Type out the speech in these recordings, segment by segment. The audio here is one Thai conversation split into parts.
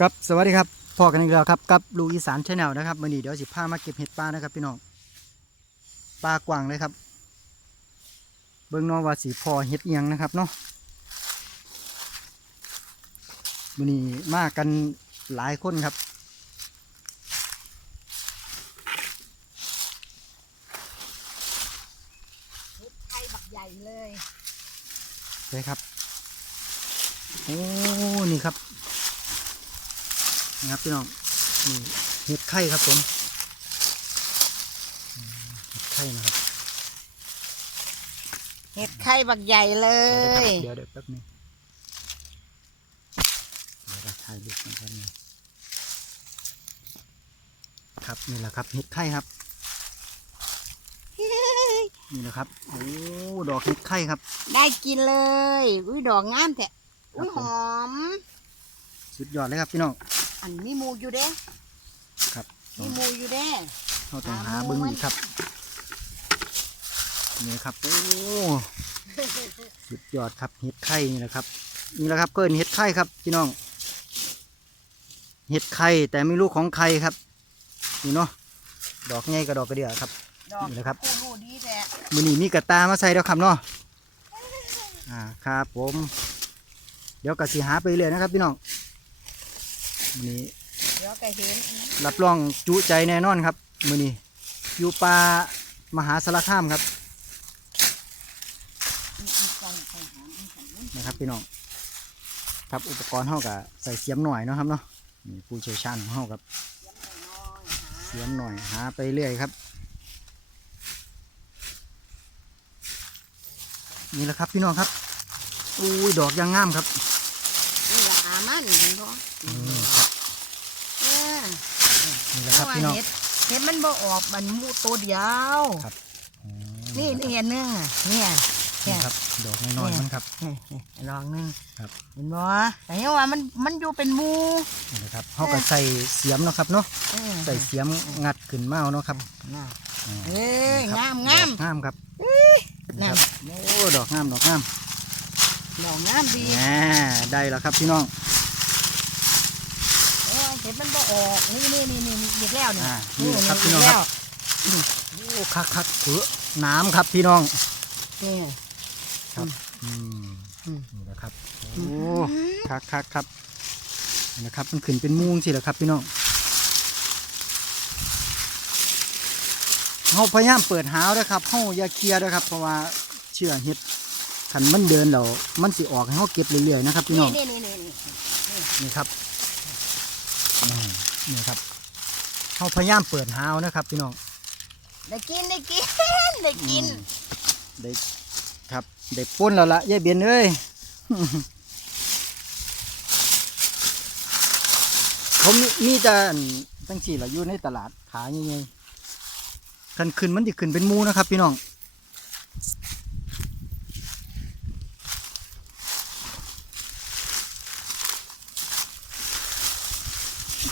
ครับสวัสดีครับพอกันอีกแล้วครับกับลูกอีสานชาแนลนะครับวันนี้เดี๋ยวสิพามาเก็บเห็ดปลานะครับพี่น้องปลากวางเลยครับ เบิ่งเน้องว่าสีพอเห็ดเอียงนะครับเนาะวันนี้มากันหลายคนครับไข่บักใหญ่เลยเลยครับ โอ้ นี่ครับ นะครับพี่น้องนี่เห็ดไข่ครับผมอืมเห็ดไข่นะครับเห็ดไข่บักใหญ่เลย เดี๋ยวเดี๋ยวแป๊บนึงเดี๋ยวเราถ่ายรูปกันแป๊บนึงครับนี่แหละครับเห็ดไข่ครับนี่แหละครับโอ้ดอกเห็ดไข่ครับ ได้กินเลย อุ้ยดอกงามแท้อุ้ยครับผมหอม สุดยอดเลยครับพี่น้อง อันมีหมูอยู่เด้ครับ มีหมูอยู่เด้เราต้องหาหาหมูเบิ้งมันอีกครับนี่ครับโอ้สุดยอดครับเห็ดไข่นี่แหละครับ นี่แหละครับเกินเห็ดไข่ครับพี่น้อง เห็ดไข่แต่ไม่รู้ของใครครับนี่เนาะดอกใหญ่กับดอกกระเดียครับดอกนี่แหละครับคู่รูดีแท้มือนี้มีกระตามาใส่แล้วครับเนาะอ่าครับผม เดี๋ยวกสิหาไปเรื่อยนะครับพี่น้อง มือนี้เดี๋ยวก็เห็นรับรองจุใจแน่นอนครับ มือนี้อยู่ป่ามหาสารคามครับอีกอีกกล่องไปหาอันของมันนะครับพี่น้องครับอุปกรณ์เฮากับใส่เสียมหน่อยเนาะครับเนาะนี่ผู้เชี่ยวชาญของเฮากับเสียมน้อยๆหาเสียมหน่อยหาไปเรื่อยครับ นี่แหละครับพี่น้องครับอุ้ยดอกยางงามครับนี่ละอามันเห็นบ่อืมครับเออนี่แหละเพครับราะว่าพี่น้องเห็ดเห็ดมันบ่ออกมันหมูตัวเดียวครับอืมนี่นี่อันหนึงอะเนี่ย นี่ครับดอกน้อยๆมันครับ นี่นี่ลองหนึงครับ เห็นบ่แต่ยังว่ามันมันอยู่เป็นหมูนี่นะครับเขาก็ใส่เสียมเนาะครับเนาะเออใส่เสียมงัดขึ้นมาเอาเนาะครับน่ะอืมเอ้ยนี่ครับงามงาม ดอกงามครับงามนี่ครับโอ้ดอกงามดอกงามดอกงามดี แหมได้แล้วครับพี่น้องเออเห็ดมันบ่ออกนี่นี่นี่นี่อีกแล้วนี่อ่านี่ครับพี่อีน้องกคแล้รัวบโอ้คักคักเออน้ำครับพี่น้องนี่ อืมอืม นี่แหละครับโอ้คักคักครับนี่นะครับ มันขึ้นเป็นมุงสิแหละครับ พี่น้องเขาพยายามเปิดหาวนะครับเขาอย่าเคลียร์นะครับ เพราะว่าเชื่อเห็ดขันมันเดินแล้วมันสิออกให้เขาเก็บเรื่อยๆนะครับพี่น้องนี่นี่นี่นี่นี่ครับอืม นี่ครับเขาพยายามเปิดหาวนะครับ พี่น้องได้กินได้กินได้กินอืมได้ครับได้ป้นแล้วละยายเบียนเอ้ยผมมีมีแต่อันตั้งสี่ละอยู่ในตลาดขายยังไงคันขึ้นมันจะขึ้นเป็นหมูนะครับ พี่น้อง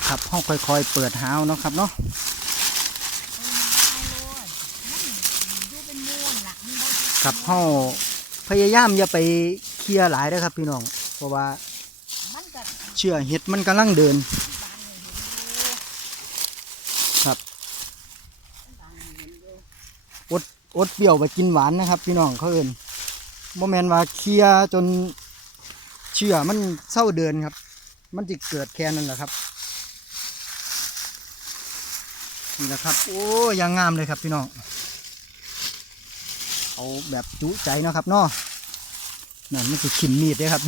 ครับห้องค่อยๆ เปิดหาวเนาะครับเนาะขับ่ครับเฮาพยายามอย่าไปเคลียร์หลายนะครับพี่น้อง เพราะว่าเชื่อเห็ดมันกำลังเดิน ครับอดอดเปรี้ยวไปกินหวานนะครับ พี่น้องเขาเอินโมแมนว่าเคลียร์จนเชื่อมันเศร้าเดินครับ มันจะเกิดแค่นั้นแหละครับ นี่แหละครับ โอ้ยังงามเลยครับพี่น้อง เอาแบบจุใจเนาะครับเนาะนั่นมันคือขิมมีดเลยครับ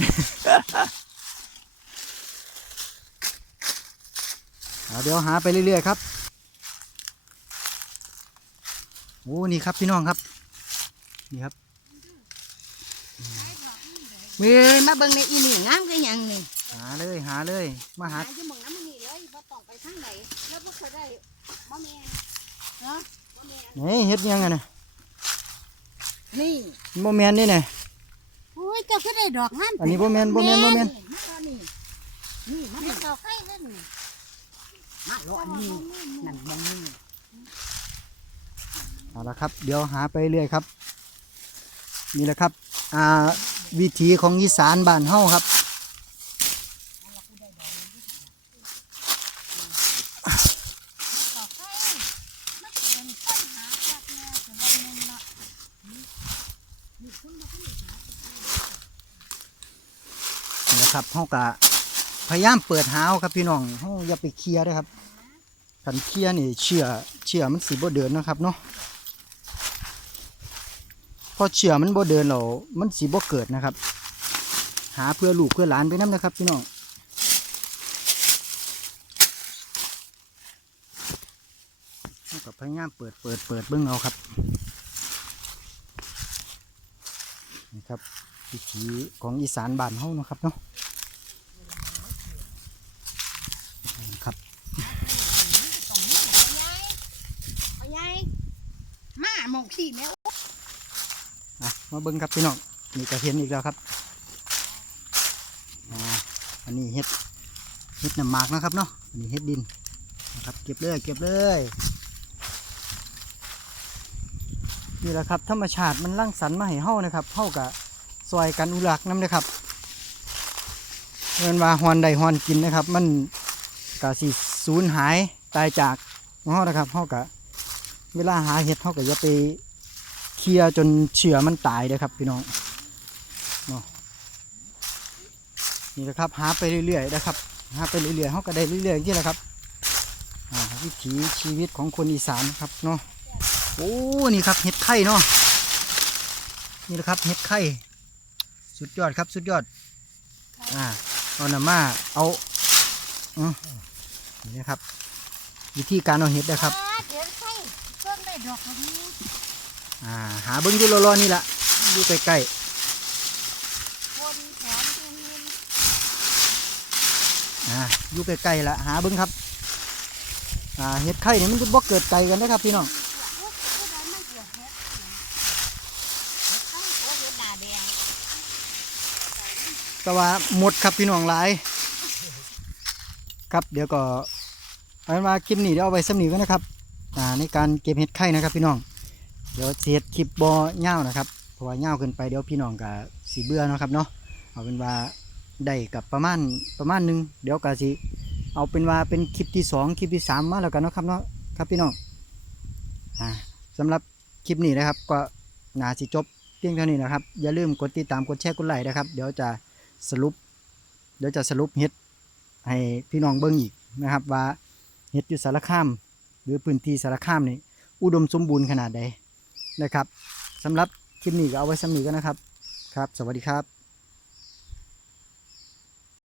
เอาเดี๋ยวหาไปเรื่อยๆครับ โอ้ นี่ครับพี่น้องครับ นี่ครับเว้ยมาเบิ่งในอีนี่งามคือหยังนี่หาเลยหาเลย มาหา หาอยู่หม่องน้ำมันนี่เลยบ่ต้องไปทางไหนแล้วบ่เคยได้บ่แม่นเนาะบ่แม่นเฮ้ยเฮ็ดยังไงนะนี่โมแมนนี่ไงโอ้ยเจ้าคือได้ดอกงามอันนี้บ่แม่นบ่แม่นบ่แม่นมาตอนนี้นี่มาเจ้าไข่เล่นนี่มาโลอันนี้นั่นมองนี่เอาละครับ เดี๋ยวหาไปเรื่อยครับ นี่แหละครับ อ่า วิถีของอีสานบ้านเฮาครับ นะครับเฮาก็พยายามเปิดหาเอาครับพี่น้องเฮาอย่าไปเคลียร์เด้อครับคันเคลียร์นี่เชื่อเชื่อมันสิบ่เดินนะครับเนาะพอเชื่อมันบ่เดินแล้วมันสิบ่เกิดนะครับ หาเพื่อลูกเพื่อหลานไปนํนะครับ พี่น้องเฮาก็พยายามเปิดเปิดเปิดเบิ่งเอาครับนี่ครับ วิถีของอีสานบ้านเฮาเนาะครับเนาะครับเอาใหญ่มาหมองสี่แม่อะมาเบิ่งครับพี่น้องนี่ก็เห็นอีกแล้วครับอ่าอันนี้เห็ดเห็ดน้ำหมากนะครับเนาะอันนี้เห็ดดินนะครับเก็บเลยเก็บเลยนี่แหละครับธรรมชาติมันร่างสรรค์มาให้เฮานะครับเฮากับ ซอยกันอุรักน้ำนะครับเงินว่าฮอนใดฮอนกินนะครับ มันกะสิสูญหายตายจากของเฮานะครับเฮากะเวลาหาเห็ดเฮาก็อย่าไปเคลียจนเชื่อมันตายเลยครับพี่น้องเนาะนี่แหละครับหาไปเรื่อยๆนะครับหาไปเรื่อยๆเขาก็ได้เรื่อยๆอย่างนี้แหละครับวิถีชีวิตของคนอีสานครับเนาะโอ้นี่ครับเห็ดไข่เนาะนี่แหละครับเห็ดไข่ สุดยอดครับสุดยอด อ่าเอาหนามาเอาอืมนี่นะครับ วิธีการเอาเห็ดนะครับ เดี๋ยวใส่เพิ่มได้ดอกแบบนี้อ่า หาเบิ้งอยู่รอๆนี่แหละอยู่ใกล้คนแถมเงินๆอ่าอยู่ใกล้ๆละหาเบิ้งครับ อ่าเห็ดไข่นี่มันจะบ่เกิดไกลกันนะครับพี่น้อง โอ้ยผู้ใดมันเกลียดเฮ็ดเฮ็ดต้องโอ้เฮ็ดหน้าแดง แต่ว่าหมดครับพี่น้องหลาย ครับเดี๋ยวก็เอาเป็นว่าคลิปนี้เดี๋ยวเอาไว้สำนีกันนะครับอ่าในการเก็บเห็ดไข่นะครับ พี่น้อง เดี๋ยวเสียดคลิปบอเง่านะครับเพราะว่าเง่าวเกินไปเดี๋ยวพี่น้องกับสีเบื่อนะครับเนาะเอาเป็นว่าได้กับประมาณประมาณหนึงเดี๋ยวก็สิเอาเป็นว่าเป็นคลิปที่สองคลิปที่สามมาแล้วกันนะครับเนาะครับพี่น้องอ่าสำหรับคลิปนี้นะครับก็น่าสิจบเพียงเท่านี้นะครับ อย่าลืมกดติดตามกดแชร์กดไลค์นะครับ เดี๋ยวจะ สรุป เดี๋ยวจะสรุปเฮ็ดให้พี่น้องเบิ่งอีกนะครับ ว่าเฮ็ดอยู่สารคาม หรือพื้นที่สารคามนี่อุดมสมบูรณ์ขนาดใดนะครับสำหรับคลิปนี้ก็เอาไว้สำนีกันนะครับ ครับ สวัสดีครับ